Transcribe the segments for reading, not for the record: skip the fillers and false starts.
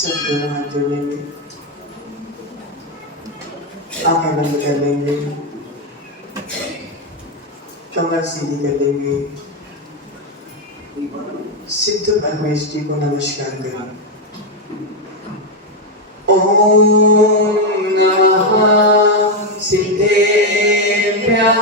सब दोनों हाथ जोड़ेंगे, आंखें बंद कर लेंगे, कमर सीधी कर लेंगे, सिद्ध परमेश जी को नमस्कार करें। ओम नमः सिद्धेभ्यः।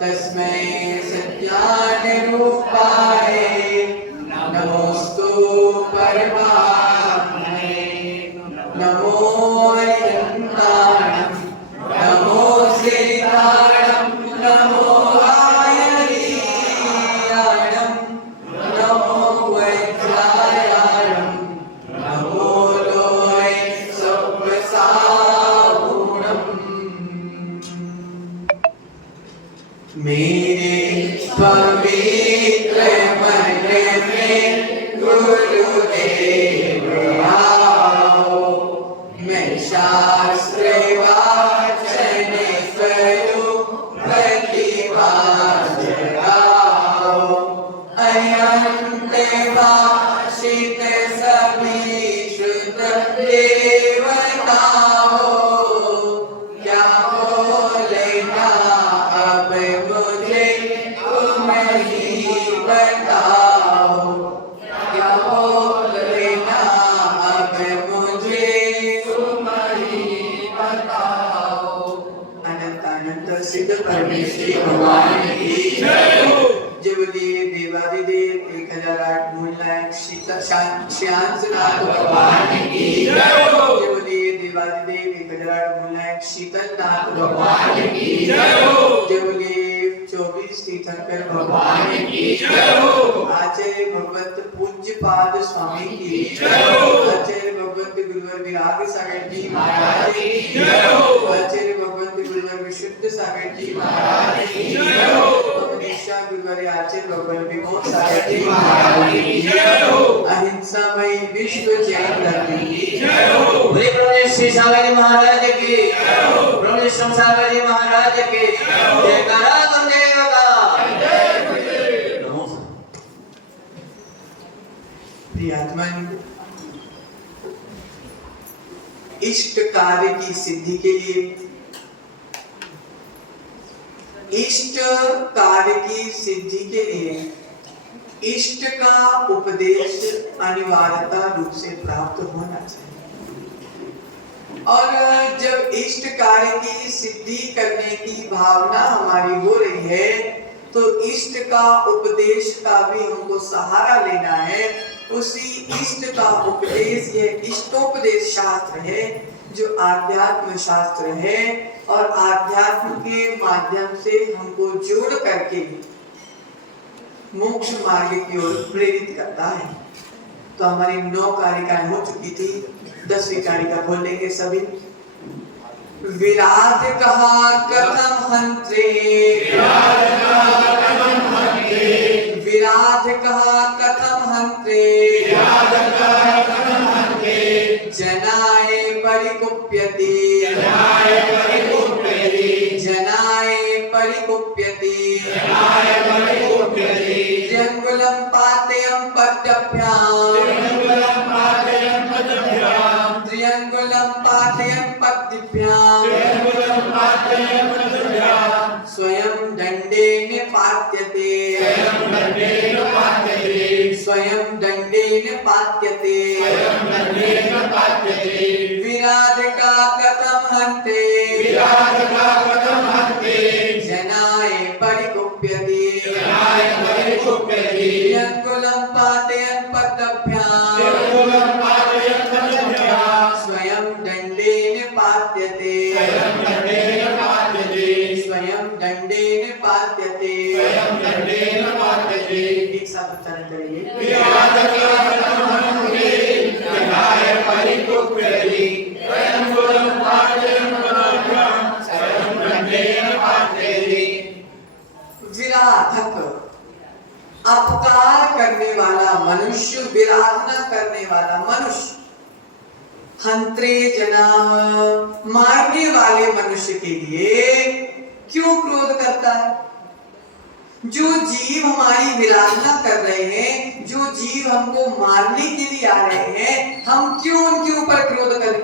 तस्मै सत्यानुरूपाय नमोस्तु परमात्मने। नमो अरिहन्ताणं नमो सीताणं नमो आयरीयाणं नमो वज्रायाणं नमो लोय सप्तसाहूणम्। मेरे पवित्र मन में गुरुदेव आओ, मैं शास्त्र वाचन करूं प्रतिभास गाओ। अनंत भाषित सभी श्रुत देवताओ, क्या बोलेगा अब मुझे तुम ही बताओ। क्या बोलेगा अब मुझे तुम ही बताओ। अनंत अनंत सिद्ध परमेश्वरी भगवान की जय हो। जय बोलिए देवादिदेव 1008 मूलनायक श्यामनाथ भगवान की जय हो। जय बोलिए देवादिदेव 1008 मूलनायक शीतलनाथ भगवान की जय हो। जय बोलिए 24 तीर्थंकर भगवान की जय हो। आचार्य भगवत पूज्य पाद स्वामी की जय हो। आचार्य भगवत गुरुवर विराग सागर जी महाराज की जय हो। आचार्य भगवत गुरुवर विशुद्ध सागर जी महाराज की जय हो। मनीषा गुरुवर आचार्य भगवत विमोद सागर जी महाराज की जय हो। अहिंसामय विश्व चैतन्य की जय हो। बोले प्रभु श्री सागर जी महाराज की जय हो। प्रभु श्री सागर जी महाराज की जय हो। जयकारा गुरुदेव का जय गुरुदेव। प्रियात्मन, इष्ट कार्य की सिद्धि के लिए, इष्ट कार्य की सिद्धि के लिए इष्ट का उपदेश अनिवार्यता रूप से प्राप्त होना चाहिए। और जब इष्ट कार्य की सिद्धि करने की भावना हमारी हो रही है तो इष्ट का उपदेश का भी हमको सहारा लेना है। उसी इष्ट का उपदेश यह इष्टोपदेश शास्त्र है जो आध्यात्म शास्त्र है और आध्यात्म के माध्यम से हमको जोड़ करके मोक्ष मार्ग की ओर प्रेरित करता है। तो हमारी 9 कारिकाएं हो चुकी थी, 10वीं कारिका खोल लेंगे सभी। विराध कहा कथम हंत्रे, विराध कहा कथम हंत्रे, जनाय परिकुप्यते, जनाय परिकुप्यते, त्र्यंगुलं पातयं पद्भ्याम्, त्र्यंगुलं पातयं पद्भ्याम्, स्वयं दंडेन पात्यते, स्वयं दंडेन पात्यते, विराध का कथम हन्ते, जनाय परिकुप्यते, त्र्यंगुलं पातयं पद्भ्याम्, स्वयं दंडेन पात्यते, स्वयं दंडेन पात्यते। एक साथ उच्चारण करेंगे। मनुष्य, विराधना करने वाला मनुष्य, हंत्रे जनाः, मारने वाले मनुष्य के लिए क्यों क्रोध करता है? जो जीव हमारी विराधना कर रहे हैं, जो जीव हमको मारने के लिए आ रहे हैं, हम क्यों उनके ऊपर क्रोध करें?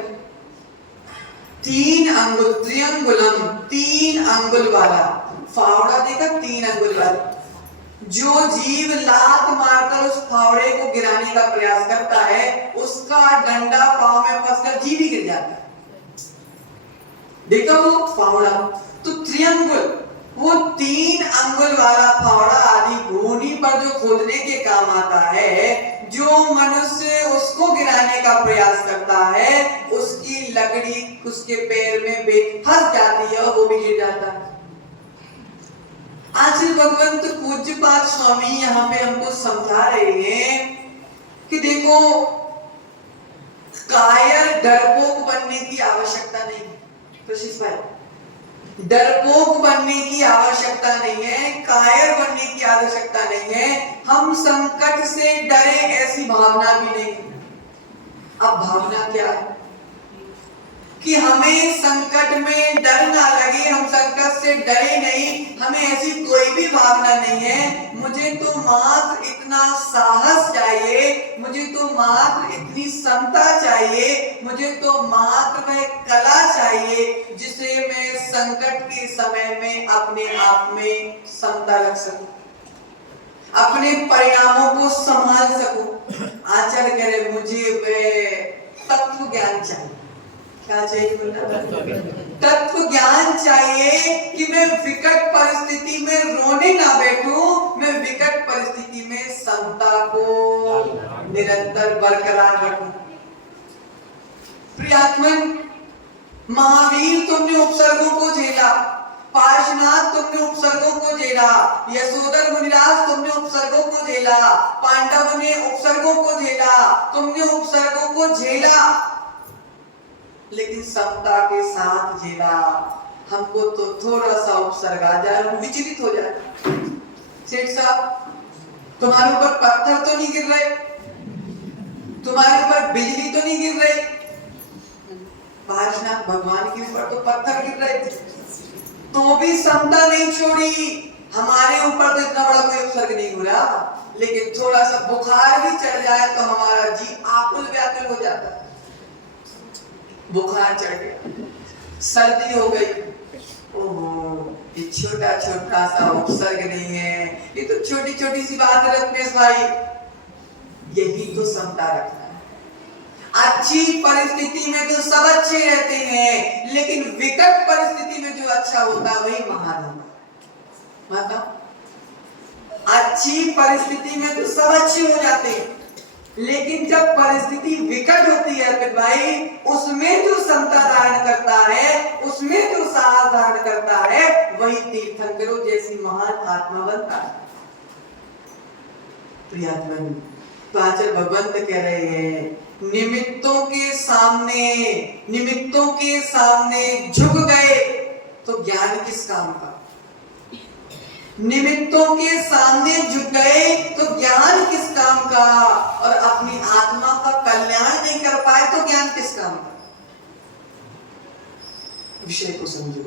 3 अंगुल, त्रिअंगुलम, 3 अंगुल वाला फावड़ा देखा, 3 अंगुल वाला। जो जीव लात मारकर उस फावड़े को गिराने का प्रयास करता है, उसका डंडा पांव में फंसकर जीव ही गिर जाता है। देखा वो फावड़ा, तो त्रिअंगुल, वो 3 अंगुल वाला फावड़ा आदि भूमि पर जो खोदने के काम आता है, जो मनुष्य उसको गिराने का प्रयास करता है, उसकी लकड़ी उसके पैर में फंस जाती है और वो भी गिर जाता है। आज भगवंत पूज्यपाद स्वामी यहाँ पे हमको समझा रहे हैं कि देखो, कायर डरपोक बनने की आवश्यकता नहीं है। प्रशिष भाई, डरपोक बनने की आवश्यकता नहीं है, कायर बनने की आवश्यकता नहीं है। हम संकट से डरे ऐसी भावना भी नहीं। अब भावना क्या है कि हमें संकट में डर ना लगे, हम संकट से डरे नहीं, हमें ऐसी कोई भी भावना नहीं है। मुझे तो मात्र इतना साहस चाहिए, मुझे तो मात्र इतनी क्षमता चाहिए, मुझे तो मात्र वह कला चाहिए जिसे मैं संकट के समय में अपने आप में क्षमता रख सकूं, अपने परिणामों को संभाल सकूं। आचार्य कह रहे मुझे वह तत्व ज्ञान चाहिए। क्या चाहिए? तत्व ज्ञान चाहिए कि मैं विकट परिस्थिति में रोने ना बैठूं, मैं विकट परिस्थिति में समता को निरंतर बरकरार रखूं। प्रियात्मन, महावीर तुमने उपसर्गों को झेला, पार्श्वनाथ तुमने उपसर्गों को झेला, यशोधर मुनिराज तुमने उपसर्गों को झेला, पांडव ने उपसर्गों को झेला, तुमने उपसर्गों को झेला, लेकिन समता के साथ झेला। हमको तो थोड़ा सा उपसर्ग आ जाए, हम विचलित हो जाए। सेठ साहब, तुम्हारे ऊपर पत्थर तो नहीं गिर रहे, तुम्हारे ऊपर बिजली तो नहीं गिर रही, पार्श्वनाथ भगवान के ऊपर तो पत्थर गिर रहे थे, तो भी समता नहीं छोड़ी। हमारे ऊपर तो इतना बड़ा कोई उपसर्ग नहीं हुआ, लेकिन थोड़ा सा बुखार भी चढ़ जाए तो हमारा जीव आकुल व्याकुल हो जाता है। बुखार चढ़ गया, सर्दी हो गई, ओहो, ये छोटा छोटा सा उपसर्ग नहीं है, ये तो छोटी छोटी सी बात है रत्नेश भाई। यही तो समता रखना है। अच्छी परिस्थिति में तो सब अच्छे रहते हैं, लेकिन विकट परिस्थिति में जो अच्छा होता है वही महान होता है। मतलब अच्छी परिस्थिति में तो सब अच्छे हो जाते हैं, लेकिन जब परिस्थिति विकट होती है तो भाई, उसमें जो समता धारण करता है, उसमें जो साहस धारण करता है, वही तीर्थंकरों जैसी महान आत्मा बनता है। प्रियात्मन, तो आचार्य भगवंत कह रहे हैं, निमित्तों के सामने झुक गए तो ज्ञान किस काम का? निमित्तों के सामने झुक गए तो ज्ञान किस काम का? और अपनी आत्मा का कल्याण नहीं कर पाए तो ज्ञान किस काम का? विषय को समझो।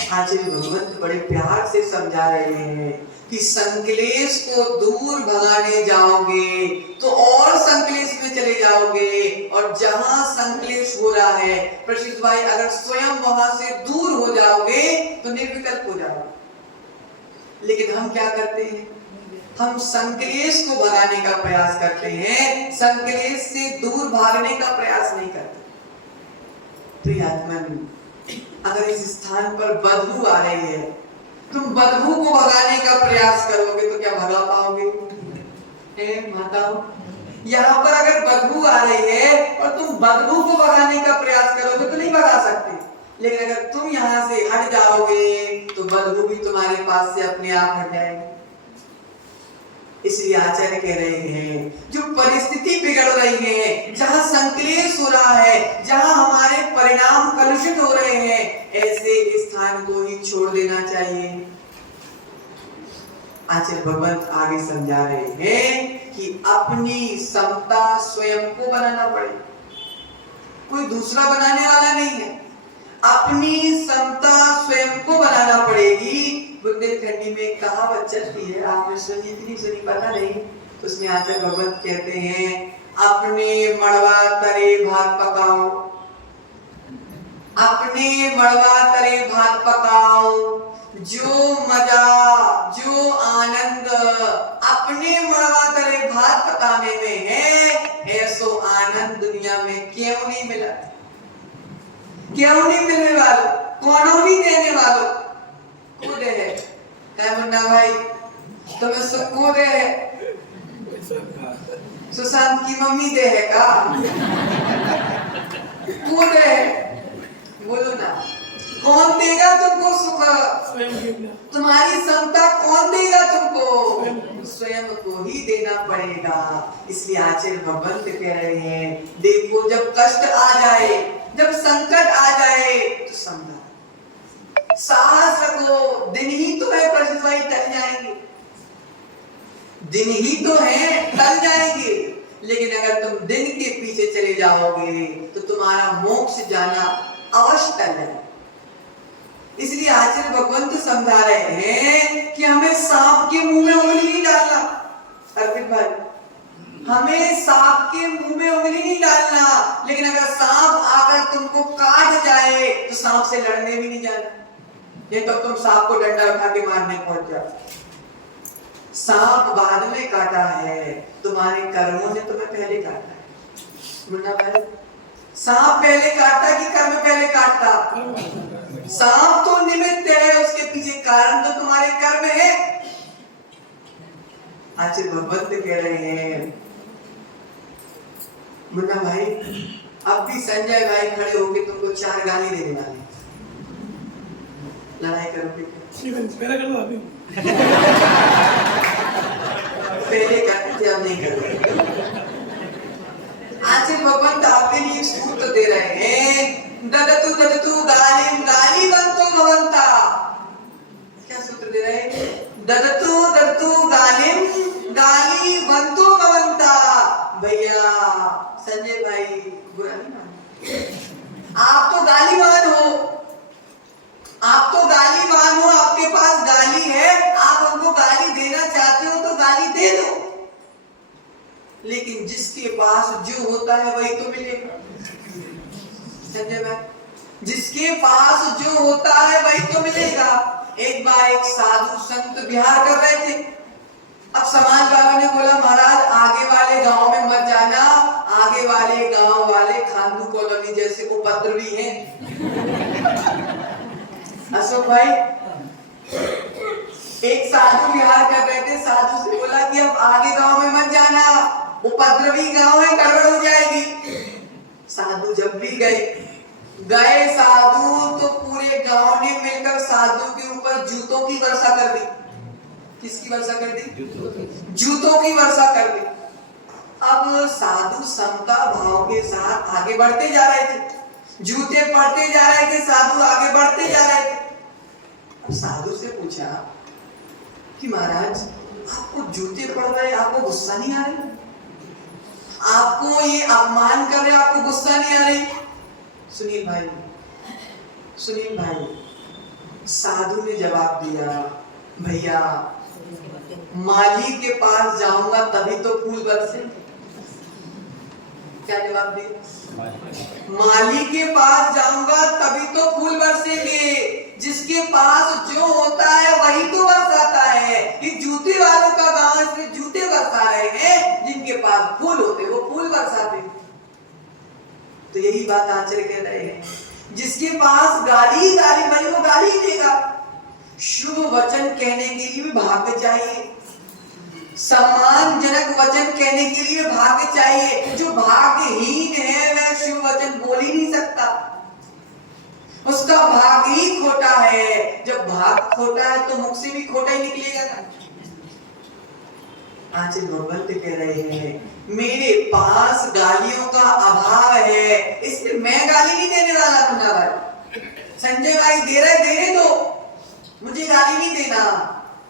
आचार्य भगवंत बड़े प्यार से समझा रहे हैं कि संकलेश को दूर भगाने जाओगे तो और संकलेश में चले जाओगे, और जहां संकलेश हो रहा है प्रशिष्ट भाई, अगर स्वयं वहां से दूर हो जाओगे तो निर्विकल्प हो जाओगे। लेकिन हम क्या करते हैं? हम संकलेश को भगाने का प्रयास करते हैं, संकलेश से दूर भागने का प्रयास नहीं करते। तो आत्मन, अगर इस स्थान पर बदबू आ रही है, तुम बदबू को भगाने का प्रयास करोगे तो क्या भगा पाओगे? माताओं, यहाँ पर अगर बदबू आ रही है और तुम बदबू को भगाने का प्रयास करोगे तो नहीं भगा सकते, लेकिन अगर तुम यहाँ से हट जाओगे तो बदबू भी तुम्हारे पास से अपने आप हट जाएगी। इसलिए आचार्य कह रहे हैं, जो परिस्थिति बिगड़ रही है, जहां संकलेश हो रहा है, जहां हमारे परिणाम कलुषित हो रहे हैं, ऐसे स्थान को ही छोड़ देना चाहिए। आचार्य भगवंत आगे समझा रहे हैं कि अपनी समता स्वयं को बनाना पड़ेगा, कोई दूसरा बनाने वाला नहीं है। अपनी समता स्वयं को बनाना पड़ेगी। बुंदेलखंडी में एक कहावत चलती है, आपने सुनी कि नहीं सुनी पता नहीं, तो उसमें आचार्य भगवंत कहते हैं, अपने मड़वा तरे भात पकाओ, अपने मड़वा तरे भात पकाओ, जो मजा जो आनंद अपने मड़वा तरे भात पकाने में है, ऐसो आनंद दुनिया में क्यों नहीं मिला, क्यों नहीं मिलने वालों, कौन नहीं देने वालों, कौन है मुन्ना भाई, तुम्हें सबको दे है, सुशांत की मम्मी दे है का, कौन है बोलो ना, कौन देगा तुमको सुख, तुम्हारी समता कौन देगा तुमको, स्वयं को ही देना पड़ेगा। इसलिए आचार्य भगवंत कह रहे हैं, देखो जब कष्ट आ जाए, जब संकट आ जाए तो समझा, साहस रखो, दिन ही तो है प्रसिद्ध भाई, टल जाएंगे, दिन ही तो है टल जाएंगे, लेकिन अगर तुम दिन के पीछे चले जाओगे तो तुम्हारा मोक्ष जाना अवश्य टल है। इसलिए आचार्य भगवंत समझा रहे हैं कि हमें सांप के मुंह में उंगली नहीं डालना, अर्पित भाई, हमें सांप के मुंह में उंगली नहीं डालना, लेकिन अगर सांप आकर तुमको काट जाए तो सांप से लड़ने भी नहीं जाना, ये तो तुम सांप को डंडा उठा के मारने पहुंच जाओ। सांप बाद में काटा है, तुम्हारे कर्मों ने तुम्हें पहले काटा है। मुन्ना भाई, सांप पहले काटा कि कर्म पहले काटता? सांप तो निमित्त है, उसके पीछे कारण तो तुम्हारे कर्म है। आचार्य भगवंत कह रहे हैं, मुन्ना भाई, अब भी संजय भाई खड़े होके तुमको 4 गाली देने वाले, लड़ाई करोगे? पहले करते थे, अब नहीं करते। आचार्य भगवंत आपके लिए सूत्र दे रहे हैं, ददतु ददतु गालिम गालिवंतो भवन्ता। क्या सूत्र दे रहे हैं? ददतु ददतु गालिम गालिवंतो भवन्ता। भैया संजय भाई बुरा नहीं मानो, आप तो गालीवान हो, आप तो गालीवान हो, आपके पास गाली है, आप हमको गाली देना चाहते हो तो गाली दे दो, लेकिन जिसके पास जो होता है वही तो मिलेगा। संजय भाई, जिसके पास जो होता है वही तो मिलेगा। एक बार एक साधु संत विहार कर रहे थे, अब समाज वालों ने बोला, महाराज आगे वाले गांव में मत जाना, आगे वाले गांव वाले खांडू कॉलोनी जैसे उपद्रवी हैं। अशोक भाई, एक साधु विहार कर रहे थे, साधु से बोला कि अब आगे गांव में मत जाना, उपद्रवी गांव है, गड़बड़ हो जाएगी। साधु जब भी गए साधु तो पूरे गांव ने मिलकर साधु के ऊपर जूतों की वर्षा कर दी। किसकी वर्षा कर दी? जूतों की वर्षा कर दी। अब साधु समता भाव के साथ आगे बढ़ते जा रहे थे, जूते पड़ते जा रहे थे, साधु आगे बढ़ते जा रहे थे। अब साधु से पूछा कि महाराज, आपको जूते पड़ रहे, आपको गुस्सा नहीं आ रही? आपको ये अपमान कर रहे, आपको गुस्सा नहीं आ रही? सुनील भाई, साधु ने जवाब दिया, भैया माली के पास जाऊंगा तभी तो फूल बरसे। क्या जवाब दिया? माली के पास जाऊंगा तभी तो फूल बरसेंगे, जिसके पास जो होता है वही तो बरसाता है। ये जूते वालों का गांव, इसमें जूते बरसा रहे हैं, जिनके पास फूल होते वो फूल बरसाते। तो यही बात आचार्य कह रहे हैं, जिसके पास गाली भाई वो गाली देगा। शुभ वचन कहने के लिए भी भाग्य चाहिए, सम्मानजनक वचन कहने के लिए भाग्य चाहिए। जो भाग्यहीन है वह शुभ वचन बोल ही नहीं सकता, उसका भाग्य ही खोटा है। जब भाग्य खोटा है तो मुख से भी खोटा ही निकलेगा ना। आचार्य भगवंत कह रहे हैं, मेरे पास गालियों का अभाव है, इसलिए मैं गाली नहीं देने वाला। मुन्ना भाई, संजय भाई दे रहे, देने दो, मुझे गाली नहीं देना।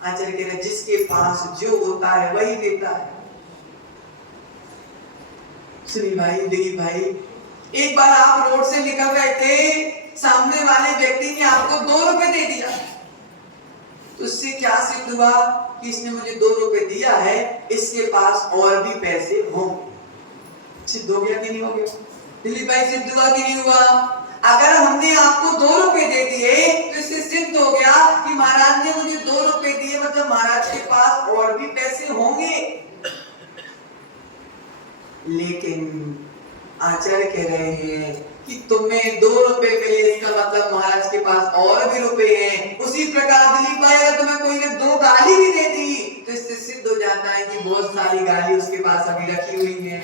आचार्य कह रहे जिसके पास जो होता है वही देता है। सुनी भाई, दिलीप भाई, एक बार आप रोड से निकल रहे थे, सामने वाले व्यक्ति ने आपको 2 रुपए दे दिया, तो इससे क्या सिद्ध हुआ कि इसने मुझे 2 रुपए दिया है, इसके पास और भी पैसे होंगे। सिद्ध हो गया कि नहीं हो गया? दिलीप भाई सिद्ध हुआ कि नहीं हुआ? अगर हमने आपको 2 रुपए दे दिए तो इससे सिद्ध हो गया कि महाराज ने मुझे 2 रुपए दिए, मतलब महाराज के पास और भी पैसे होंगे। लेकिन आचार्य कह रहे हैं कि तुम्हें 2 रुपए मिले, इसका मतलब महाराज के पास और भी रुपए हैं। उसी प्रकार दिलीप भाई अगर तुम्हें कोई ने 2 गाली भी दे दी तो इससे सिद्ध हो जाता है कि बहुत सारी गाली उसके पास अभी रखी हुई है।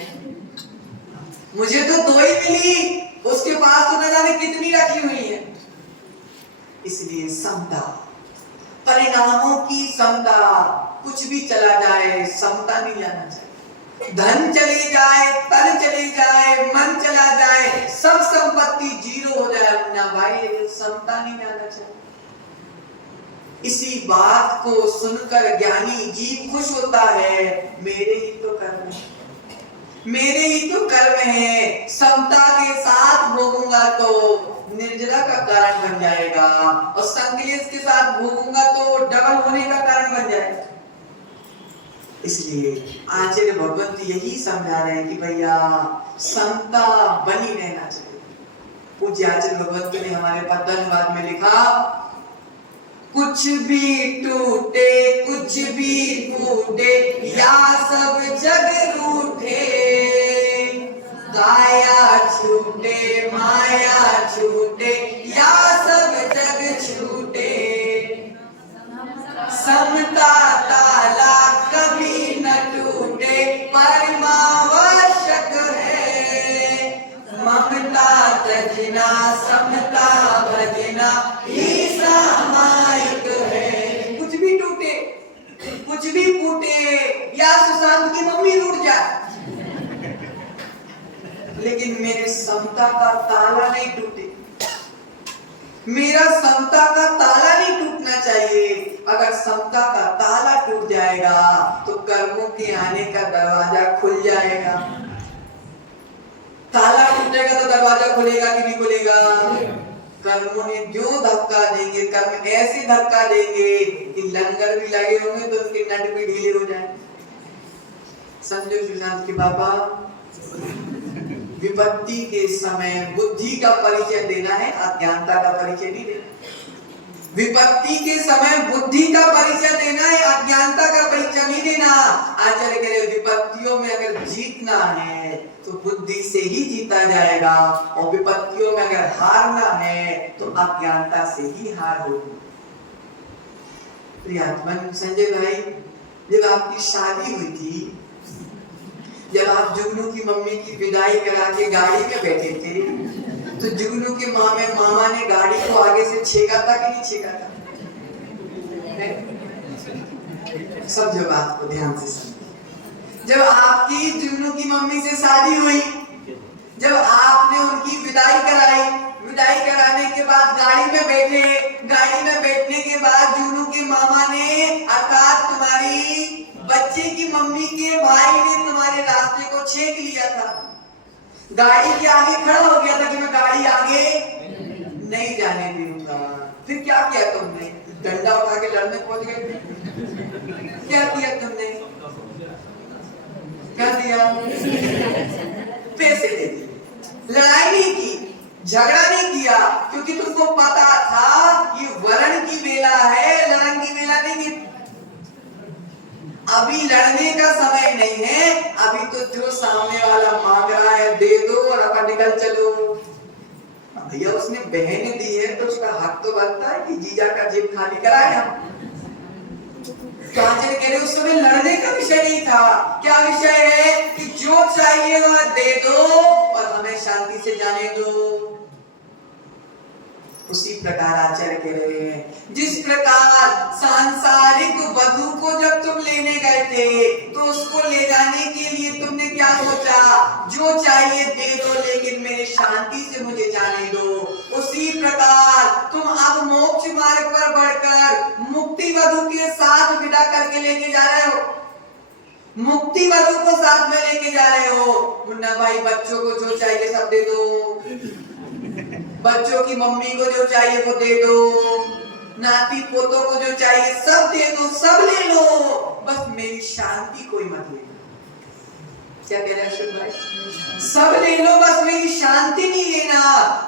मुझे तो 2 ही मिली, उसके पास तो न जाने कितनी रखी हुई है। इसलिए समता, परिणामों की समता, कुछ भी चला जाए समता नहीं जाना चाहिए। धन चली जाए, तन चली जाए, मन चला जाए, सब संपत्ति 0 हो जाए मुन्ना भाई, लेकिन समता नहीं जाना चाहिए। इसी बात को सुनकर ज्ञानी जीव खुश होता है, मेरे ही तो कर्म है, मेरे ही तो कर्म है। समता के साथ भोगूंगा तो निर्जरा का कारण बन जाएगा, और संकलेश के साथ भोगूंगा तो डबल होने का कारण बन जाएगा। इसलिए आचार्य भगवंत यही समझा रहे हैं कि भैया समता बनी रहना चाहिए। पूज्य आचार्य भगवंत ने हमारे पद्यनुवाद में लिखा, कुछ भी टूटे कुछ भी फूटे या सब जग रूठे, काया छूटे माया छूटे या सब जग छूटे, समता ताला कभी न टूटे परमावश्यक है, ममता तजना समता भजना ही सामायिक है। कुछ भी टूटे कुछ भी फूटे, या सुशांत की मम्मी रूठ जाए, लेकिन मेरे समता का ताला नहीं टूटे, मेरा समता का ताला नहीं टूटना चाहिए। अगर समता का ताला टूट जाएगा तो कर्मों के आने का दरवाजा खुल जाएगा। ताला टूटेगा तो दरवाजा खुलेगा कि नहीं खुलेगा? कर्मों ने जो धक्का देंगे, कर्म ऐसे धक्का देंगे कि लंगर भी लगे होंगे तो उनके नट भी ढीले हो जाए। समझो सुशांत के पापा, विपत्ति के समय बुद्धि का परिचय देना है, अज्ञानता का परिचय नहीं देना। विपत्ति के समय बुद्धि का परिचय देना है, अज्ञानता का परिचय नहीं देना। आचार्य कह रहे विपत्तियों में अगर जीतना है तो बुद्धि से ही जीता जाएगा, और विपत्तियों में अगर हारना है तो अज्ञानता से ही हार होगी। प्रियात्मन संजय भाई, जब आपकी शादी हुई थी, जब आप जुगनू की मम्मी की विदाई करा के गाड़ी में बैठे थे, तो जुगनू के मामा ने गाड़ी को आगे से छेका था कि नहीं छेका था? सब जो बात को ध्यान से सुनिए। जब आपकी जुगनू की मम्मी से शादी हुई, जब आपने उनकी विदाई कराई, विदाई कराने के बाद गाड़ी में बैठे, गाड़ी में बैठने के बाद जुगनू के मामा ने, अर्थात तुम्हारी बच्चे की मम्मी के भाई ने तुम्हारे रास्ते को छेक लिया था, गाड़ी के आगे खड़ा हो गया था कि मैं गाड़ी आगे नहीं जाने दूंगा। फिर क्या किया तुमने? डंडा उठा के लड़ने पहुंच गए? क्या किया तुमने? क्या दिया? पैसे दे दिए। लड़ाई नहीं की, झगड़ा नहीं किया, क्योंकि तुमको पता था ये वरण की बेला है, लड़न की बेला नहीं है। अभी लड़ने का समय नहीं है, अभी तो जो सामने वाला मांग रहा है दे दो और अपन निकल चलो। भैया उसने बहन दी है तो उसका हक तो बनता है कि जीजा का जेब खाली कराए हम। कह रहे उस समय लड़ने का विषय नहीं था। क्या विषय है कि जो चाहिए वह दे दो और हमें शांति से जाने दो। उसी प्रकार आचार्य कह रहे हैं, जिस प्रकार सांसारिक वधु को जब तुम लेने गए थे तो उसको ले जाने के लिए तुमने क्या सोचा? जो चाहिए दे दो, लेकिन मेरे शांति से मुझे जाने दो। उसी प्रकार तुम अब मोक्ष मार्ग पर बढ़कर मुक्ति वधु के साथ विदा करके लेके जा रहे हो, मुक्ति वधु को साथ में लेके जा रहे हो। मुन्ना भाई बच्चों को जो चाहिए सब दे दो, बच्चों की मम्मी को जो चाहिए वो दे दो, नाती पोतों को जो चाहिए सब दे दो, सब ले लो, बस मेरी शांति कोई मत ले। क्या कह रहे हैं अशोक भाई? सब ले लो बस मेरी शांति नहीं लेना,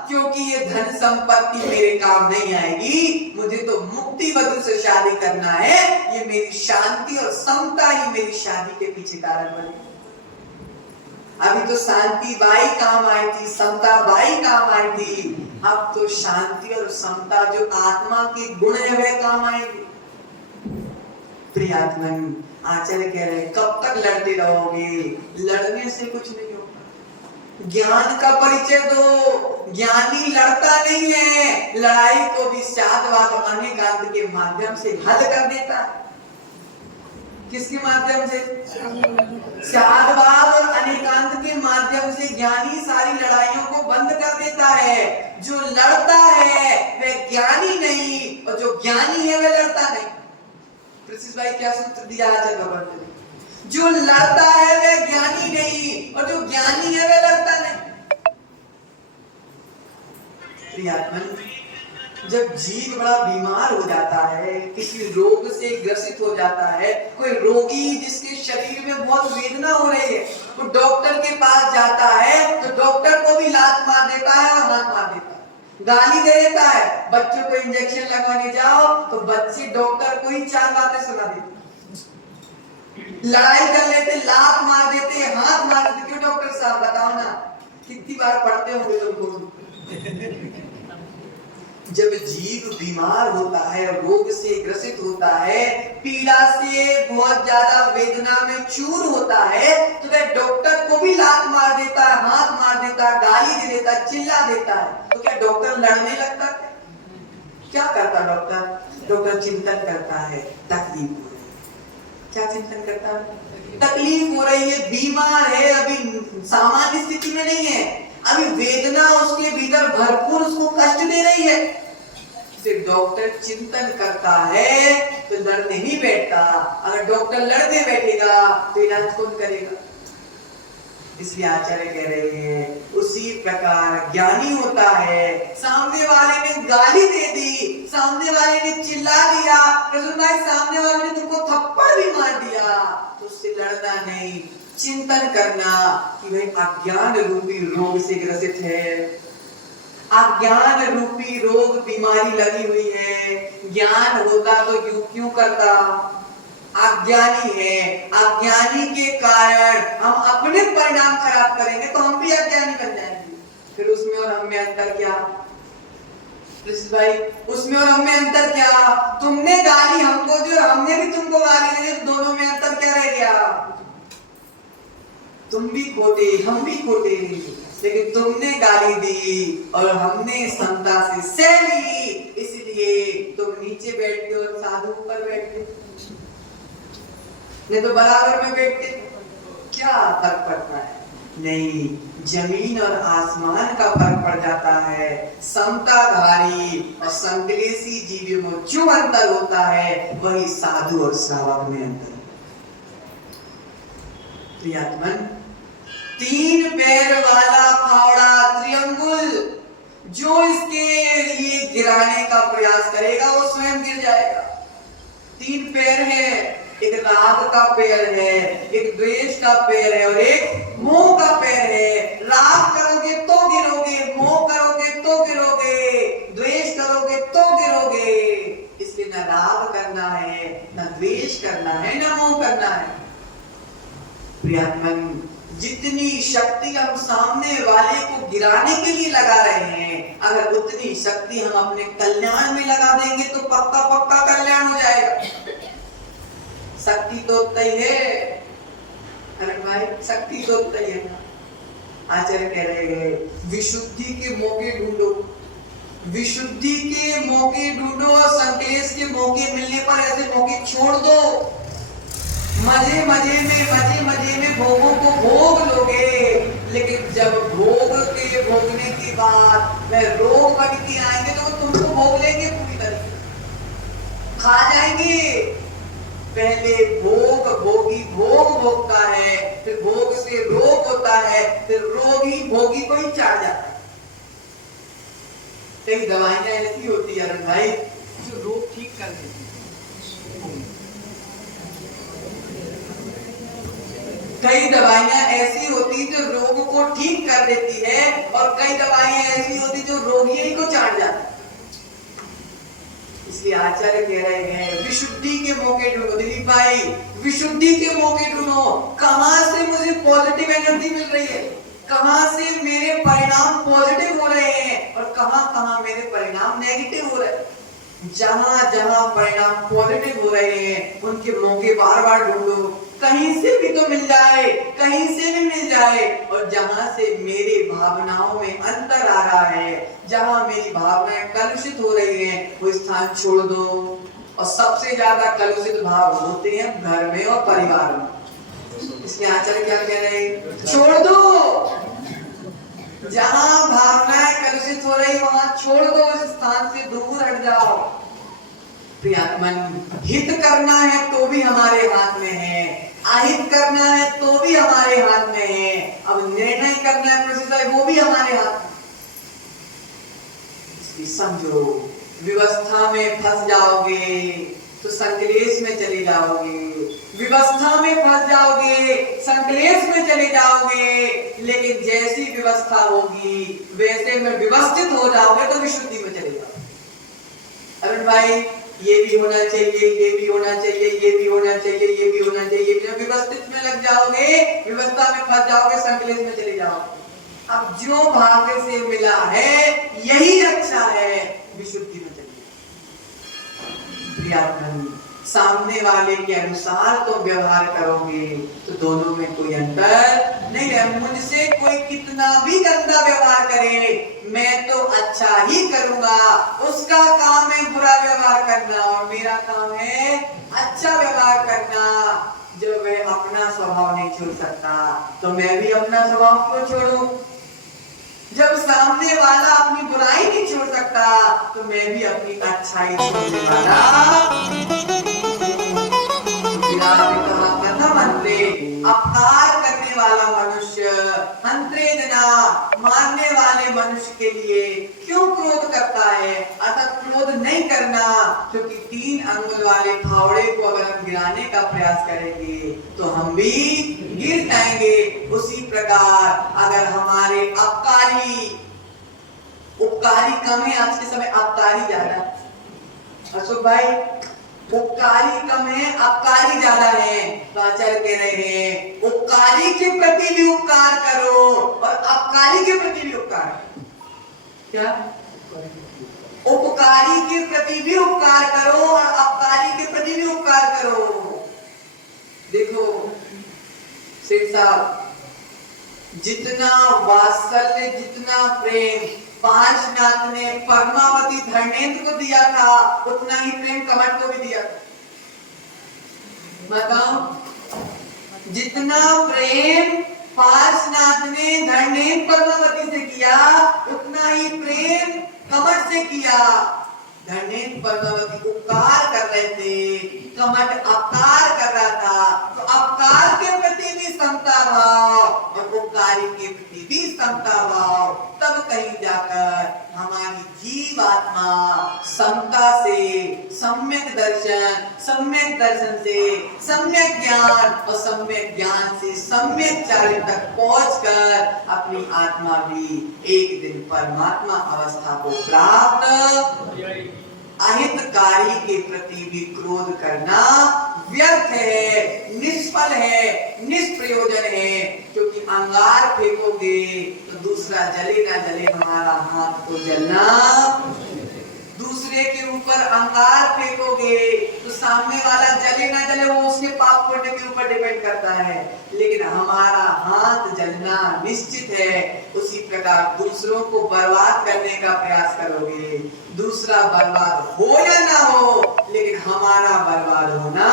क्योंकि ये धन संपत्ति मेरे काम नहीं आएगी, मुझे तो मुक्ति वधु से शादी करना है। ये मेरी शांति और समता ही मेरी शादी के पीछे कारण बने। अभी तो शांति बाई काम आई थी, समता बाई काम आई थी, अब तो शांति और समता जो आत्मा के गुण है वे काम आएंगे। प्रियात्मन आचार्य कह रहे कब तक लड़ते रहोगे? लड़ने से कुछ नहीं होगा। ज्ञान का परिचय दो। ज्ञानी लड़ता नहीं है, लड़ाई को भी शादवाद और अनेकांत के माध्यम से हल कर देता है। किसके माध्यम से? शादवाद और अनेकांत के माध्यम से ज्ञानी सारी लड़ाइयों को बंद कर देता है। जो लड़ता है वह ज्ञानी नहीं, और जो ज्ञानी है वह लड़ता नहीं। प्रिंसिस भाई क्या सूत्र दिया आचार्य भगवान ने? जो लड़ता है वह ज्ञानी नहीं, और जो ज्ञानी है वह लड़ता नहीं। प्रियात्मन, जब जीव बड़ा बीमार हो जाता है, किसी रोग से ग्रसित हो जाता है, कोई रोगी जिसके शरीर में बहुत वेदना हो रही है, वो डॉक्टर के पास जाता है तो डॉक्टर को भी लात मार देता है और हाथ मार देता है, गाली दे देता है। बच्चों को इंजेक्शन लगवाने जाओ तो बच्चे डॉक्टर को ही 4 बातें सुना देते, लड़ाई कर लेते, लात मार देते, हाथ मार देते। क्यों डॉक्टर साहब बताओ ना, कितनी बार पढ़ते होंगे तुमको? जब जीव बीमार होता है, रोग से ग्रसित होता है, पीड़ा से बहुत ज्यादा वेदना में चूर होता है, तो वह डॉक्टर को भी लात मार देता है, हाथ मार देता है, गाली दे देता है, चिल्ला देता है। तो क्या डॉक्टर लड़ने लगता है? क्या करता डॉक्टर? डॉक्टर चिंतन करता है, तकलीफ हो रही है। क्या चिंतन करता है? तकलीफ हो रही है, बीमार है, अभी सामान्य स्थिति में नहीं है, अभी वेदना उसके भीतर भरपूर उसको कष्ट दे रही है। डॉक्टर चिंतन करता है तो लड़ने नहीं बैठता। अगर डॉक्टर लड़ने बैठेगा तो इलाज कौन करेगा? इसलिए आचार्य कह रहे हैं उसी प्रकार ज्ञानी होता है। सामने वाले ने गाली दे दी, सामने वाले ने चिल्ला दिया, भाई सामने वाले ने तुमको थप्पड़ भी मार दिया, तो उससे लड़ना नहीं, चिंतन करना कि भाई अज्ञान रूपी रोग से ग्रसित है, अज्ञान रूपी रोग बीमारी लगी हुई है। ज्ञान होता तो क्यों करता? अज्ञानी है, अज्ञानी के कारण हम अपने परिणाम खराब करेंगे तो हम भी अज्ञानी बन जाएंगे। फिर उसमें और हम में अंतर क्या? भाई उसमें और हम में अंतर क्या? तुमने गाली हमको दी और हमने भी तुमको गाली दी, दोनों में अंतर क्या रह गया? तुम भी खोटे, हम भी खोटे, लेकिन तुमने गाली दी और हमने समता से सह ली, इसलिए तुम नीचे बैठते हो और साधु ऊपर बैठते, नहीं तो बराबर में बैठते। क्या फर्क पड़ता है? नहीं, जमीन और आसमान का फर्क पड़ जाता है। समताधारी और संकलेशी जीवों में जो अंतर होता है वही साधु और श्रावक में अंतर। प्रियात्मन, 3 पैर वाला फावड़ा त्रिअंगुल जो इसके लिए गिराने का प्रयास करेगा वो स्वयं गिर जाएगा। 3 पैर है, एक राग का पैर है, एक द्वेष का पैर है और एक मोह का पैर है। राग करोगे तो गिरोगे, मोह करोगे तो गिरोगे, द्वेष करोगे तो गिरोगे। इसलिए न राग करना है, न द्वेष करना है, न मोह करना है। प्रियात्मन, जितनी शक्ति हम सामने वाले को गिराने के लिए लगा रहे हैं, अगर उतनी शक्ति हम अपने कल्याण में लगा देंगे तो पक्का पक्का कल्याण हो जाएगा। शक्ति तो तय है, अरे भाई शक्ति तो तय है ना। आचार्य कह रहे हैं विशुद्धि के मौके ढूंढो, विशुद्धि के मौके ढूंढो और संकेत के मौके मिलने पर ऐसे मौके छोड़ दो। मजे मजे में भोगों को भोग लोगे, लेकिन जब भोग के भोगने के बाद वह रोग बन के आएंगे तो वो तुमको भोग लेंगे पूरी तरीके खा जाएंगे। पहले भोग भोगी भोग भोगता है, फिर भोग से रोग होता है, फिर रोगी भोगी को ही चाट जाता है। कई दवाइयां ऐसी होती है अरुण भाई जो रोग ठीक कर देती है। कई दवाइयां ऐसी होती जो रोग को ठीक कर देती है और कई दवाइयां ऐसी होती जो रोगी को चाट जाती है। इसलिए आचार्य कह रहे हैं विशुद्धि के मौके ढूंढो। दिलीप भाई विशुद्धि के मौके ढूंढो। कहां से मुझे पॉजिटिव एनर्जी मिल रही है, कहां से मेरे परिणाम पॉजिटिव हो रहे हैं और कहां मेरे परिणाम नेगेटिव हो रहे हैं। जहां जहां परिणाम पॉजिटिव हो रहे हैं उनके मौके बार बार ढूंढो। कहीं से भी तो मिल जाए, कहीं से भी मिल जाए। और जहां से मेरे भावनाओं में अंतर आ रहा है, जहां मेरी भावनाएं कलुषित हो रही हैं, वो स्थान छोड़ दो। और सबसे ज्यादा कलुषित भाव होते हैं घर में और परिवार में। इसलिए आचार्य क्या कह रहे हैं, छोड़ दो। जहां भावनाएं कलुषित हो रही वहां छोड़ दो, उस स्थान से दूर हट जाओ। प्रियात्मन हित करना है तो भी हमारे हाथ में है, अहित करना है तो भी हमारे हाथ में है। अब निर्णय करना है प्रोसेस वो भी हमारे हाथ में। इसलिए समझो व्यवस्था में फंस जाओगे तो संकलेश में चले जाओगे, व्यवस्था में फंस जाओगे संकलेश में चले जाओगे। लेकिन जैसी व्यवस्था होगी वैसे में व्यवस्थित हो जाओगे तो विशुद्धि में चले जाओगे। अरुण भाई ये भी होना चाहिए, ये भी होना चाहिए, ये भी होना चाहिए, ये भी होना चाहिए। जब व्यवस्थित में लग जाओगे, व्यवस्था में फंस जाओगे, संकलेश में चले जाओगे। अब जो भाग्य से मिला है यही अच्छा है, विशुद्धि में चलिए। प्रियात्मन सामने वाले के अनुसार तो व्यवहार करोगे तो दोनों में कोई अंतर नहीं है। मुझसे कोई कितना भी गंदा व्यवहार करे मैं तो अच्छा ही करूंगा। उसका काम है बुरा व्यवहार करना और मेरा काम है अच्छा व्यवहार करना। जब मैं अपना स्वभाव नहीं छोड़ सकता तो मैं भी अपना स्वभाव क्यों छोड़ूं? जब सामने वाला अपनी बुराई नहीं छोड़ सकता तो मैं भी अपनी अच्छाई छोड़ने वाला। अपकार करने वाला मनुष्य हंत्रे जना मारने वाले मनुष्य के लिए क्यों क्रोध करता है? अर्थात क्रोध नहीं करना, क्योंकि 3 अंगुल वाले फावड़े को अगर हम गिराने का प्रयास करेंगे तो हम भी गिर जाएंगे। उसी प्रकार अगर हमारे उपकारी कम है, आज के समय अपकारी ज्यादा। अशोक भाई उपकारी कम है, अपकारी ज्यादा है। तो आचार्य कह रहे हैं उपकारी के प्रति भी उपकार करो और अपकारी के प्रति भी उपकार। क्या? उपकारी के प्रति भी उपकार करो और अपकारी के प्रति भी उपकार करो। देखो सेठ साहब, जितना वात्सल्य जितना प्रेम पांचनाथ ने पद्मावती धर्मेंद्र को दिया था उतना ही प्रेम कमट को भी दिया था। बताओ जितना प्रेम पांचनाथ ने धर्मेंद्र पद्मावती से किया उतना ही प्रेम कमट से किया। धर्मेंद्र पद्मावती उपकार कर रहे थे, कमट अपकार कर रहा था। तो अपकार के प्रति भी समता भाव और उपकारी के प्रति भी समता भाव, तब कहीं जाकर हमारी जीवात्मा समता से सम्यक दर्शन से सम्यक ज्ञान और सम्यक ज्ञान से सम्यक चारित्र तक पहुंचकर अपनी आत्मा भी एक दिन परमात्मा अवस्था को प्राप्त। अहितकारी के प्रति भी क्रोध करना व्यर्थ है, निष्फल है, निष्प्रयोजन है। क्योंकि अंगार फेंकोगे तो दूसरा जले ना जले, हमारा हाथ को जलना। दूसरे के ऊपर अंगार फेंकोगे तो सामने वाला जले ना जले वो उसके पाप पुण्य के ऊपर डिपेंड करता है, लेकिन हमारा हाथ जलना निश्चित है। उसी प्रकार दूसरों को बर्बाद करने का प्रयास करोगे, दूसरा बर्बाद हो या ना हो लेकिन हमारा बर्बाद होना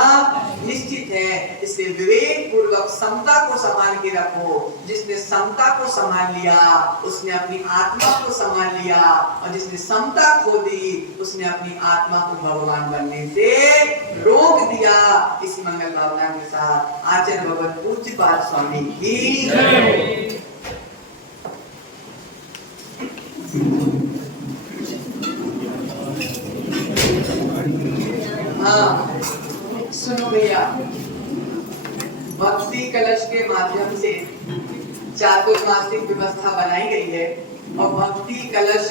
निश्चित है। इसलिए विवेक पूर्वक पूर्वक समता को संभाल के रखो। जिसने समता को संभाल लिया उसने अपनी आत्मा को संभाल लिया, और जिसने समता खो दी उसने अपनी आत्मा को भगवान बनने से रोक दिया। इस मंगल भावना के साथ आचार्य भगवत पूज्यपाद स्वामी की जय। हाँ सुनो भैया, भक्ति कलश के माध्यम से चातुर्मासिक व्यवस्था बनाई गई है, और भक्ति कलश